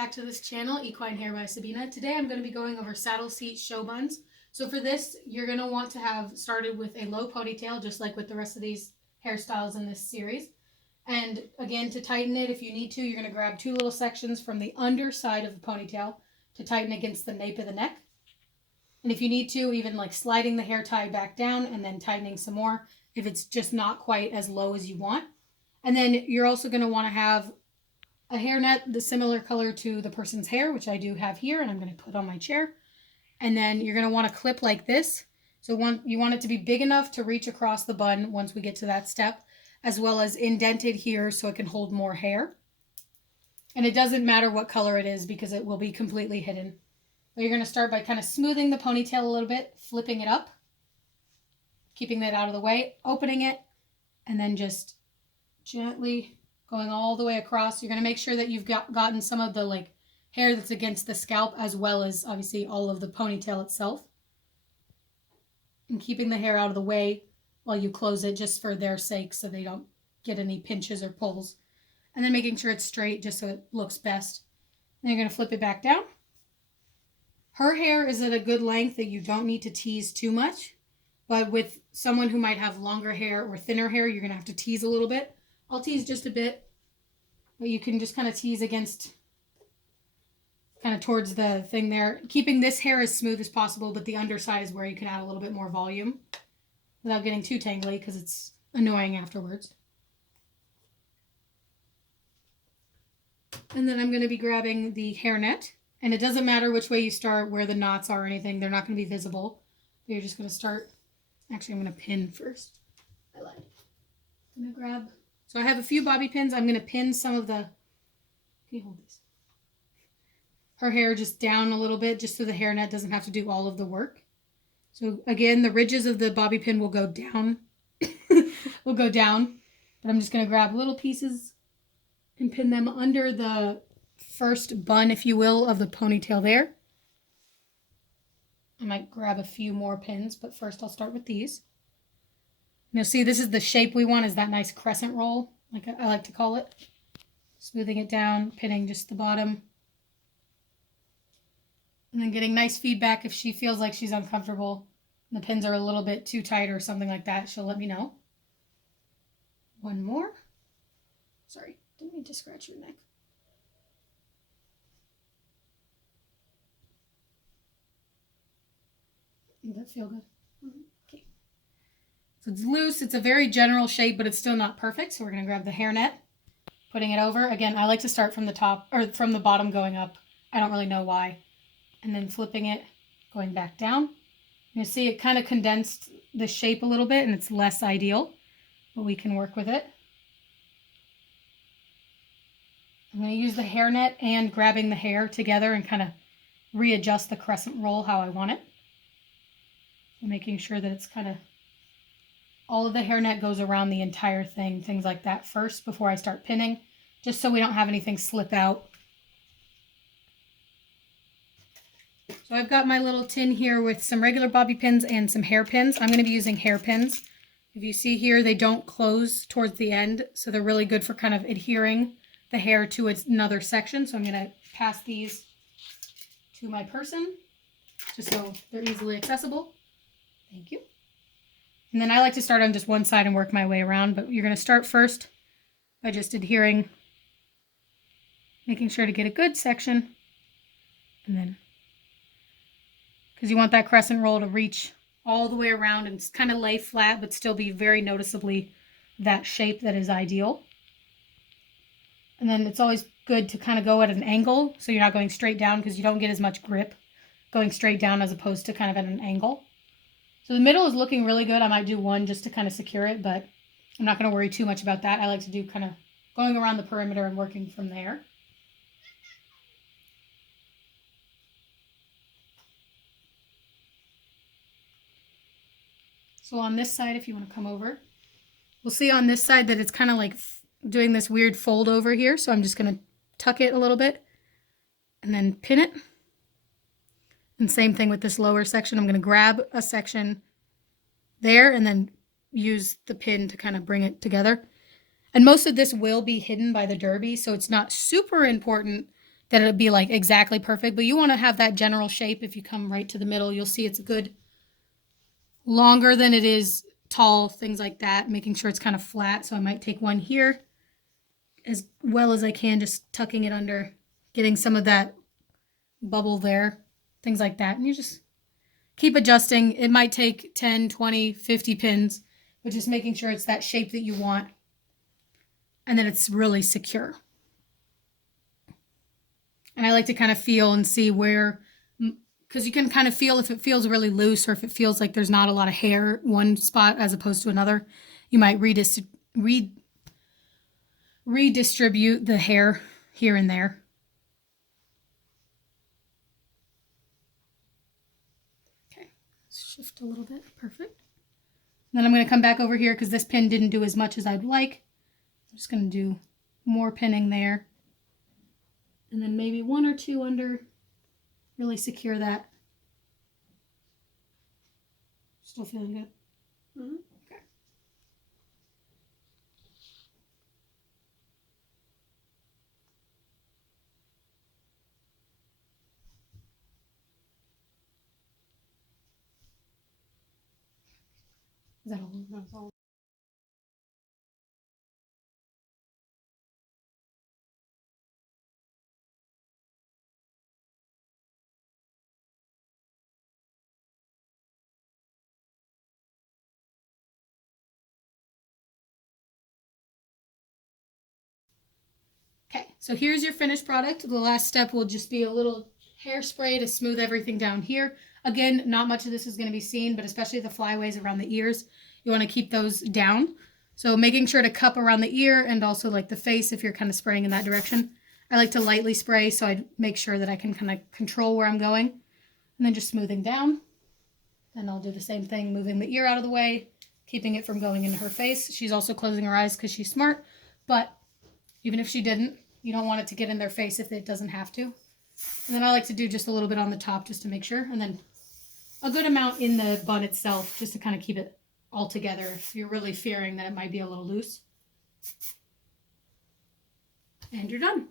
back to this channel, Equine Hair by Sabina. Today I'm going to be going over saddle seat show buns. So for this, you're going to want to have started with a low ponytail, just like with the rest of these hairstyles in this series. And again, to tighten it, if you need to, you're going to grab two little sections from the underside of the ponytail to tighten against the nape of the neck. And if you need to, even like sliding the hair tie back down and then tightening some more if it's just not quite as low as you want. And then you're also going to want to have a hairnet, the similar color to the person's hair, which I do have here, and I'm going to put on my chair. And then you're going to want to clip like this. So you want it to be big enough to reach across the bun once we get to that step, as well as indented here so it can hold more hair. And it doesn't matter what color it is because it will be completely hidden. But you're going to start by kind of smoothing the ponytail a little bit, flipping it up, keeping that out of the way, opening it, and then just gently going all the way across. You're going to make sure that you've gotten some of the hair that's against the scalp, as well as obviously all of the ponytail itself. And keeping the hair out of the way while you close it, just for their sake, so they don't get any pinches or pulls. And then making sure it's straight just so it looks best. Then you're going to flip it back down. Her hair is at a good length that you don't need to tease too much. But with someone who might have longer hair or thinner hair, you're going to have to tease a little bit. I'll tease just a bit, but you can just kind of tease against, kind of towards the thing there. Keeping this hair as smooth as possible, but the underside is where you can add a little bit more volume without getting too tangly because it's annoying afterwards. And then I'm going to be grabbing the hairnet, and it doesn't matter which way you start, where the knots are or anything. They're not going to be visible. You're just going to start. Actually, I'm going to pin first. I lied. I'm going to grab. So I have a few bobby pins. I'm going to pin some of the, can you hold this? Her hair just down a little bit, just so the hairnet doesn't have to do all of the work. So again, the ridges of the bobby pin will go down. Will go down. But I'm just going to grab little pieces and pin them under the first bun, if you will, of the ponytail there. I might grab a few more pins, but first I'll start with these. Now see, this is the shape we want, is that nice crescent roll, like I like to call it. Smoothing it down, pinning just the bottom. And then getting nice feedback if she feels like she's uncomfortable and the pins are a little bit too tight or something like that, she'll let me know. One more. Sorry, didn't mean to scratch your neck. Does that feel good? Okay. So it's loose. It's a very general shape, but it's still not perfect. So we're going to grab the hairnet, putting it over. Again, I like to start from the top, or from the bottom going up. I don't really know why. And then flipping it, going back down. You see it kind of condensed the shape a little bit, and it's less ideal, but we can work with it. I'm going to use the hairnet and grabbing the hair together and kind of readjust the crescent roll how I want it. So making sure that it's kind of, all of the hairnet goes around the entire thing, things like that first before I start pinning, just so we don't have anything slip out. So I've got my little tin here with some regular bobby pins and some hairpins. I'm going to be using hairpins. If you see here, they don't close towards the end, so they're really good for kind of adhering the hair to another section. So I'm going to pass these to my person, just so they're easily accessible. Thank you. And then I like to start on just one side and work my way around, but you're going to start first by just adhering, making sure to get a good section, and then, because you want that crescent roll to reach all the way around and kind of lay flat, but still be very noticeably that shape that is ideal. And then it's always good to kind of go at an angle, so you're not going straight down, because you don't get as much grip going straight down as opposed to kind of at an angle. So the middle is looking really good. I might do one just to kind of secure it, but I'm not going to worry too much about that. I like to do kind of going around the perimeter and working from there. So on this side, if you want to come over, we'll see on this side that it's kind of like doing this weird fold over here. So I'm just going to tuck it a little bit and then pin it. And same thing with this lower section. I'm going to grab a section there and then use the pin to kind of bring it together. And most of this will be hidden by the derby, so it's not super important that it'd be like exactly perfect, but you want to have that general shape. If you come right to the middle, you'll see it's a good longer than it is tall, things like that, making sure it's kind of flat. So I might take one here as well as I can, just tucking it under, getting some of that bubble there, things like that. And you just keep adjusting. It might take 10, 20, 50 pins, but just making sure it's that shape that you want and that it's really secure. And I like to kind of feel and see where, because you can kind of feel if it feels really loose or if it feels like there's not a lot of hair one spot as opposed to another. You might redistribute the hair here and there. Okay, let's shift a little bit. Perfect. Then I'm going to come back over here because this pin didn't do as much as I'd like. I'm just going to do more pinning there. And then maybe one or two under. Really secure that. Still feeling good? Mm-hmm. Okay. Is that all? That's all. Okay, so here's your finished product. The last step will just be a little hairspray to smooth everything down here. Again, not much of this is going to be seen, but especially the flyaways around the ears, you want to keep those down. So making sure to cup around the ear and also like the face if you're kind of spraying in that direction. I like to lightly spray so I make sure that I can kind of control where I'm going. And then just smoothing down. Then I'll do the same thing, moving the ear out of the way, keeping it from going into her face. She's also closing her eyes because she's smart, but even if she didn't, you don't want it to get in their face if it doesn't have to. And then I like to do just a little bit on the top just to make sure. And then a good amount in the bun itself just to kind of keep it all together if you're really fearing that it might be a little loose. And you're done.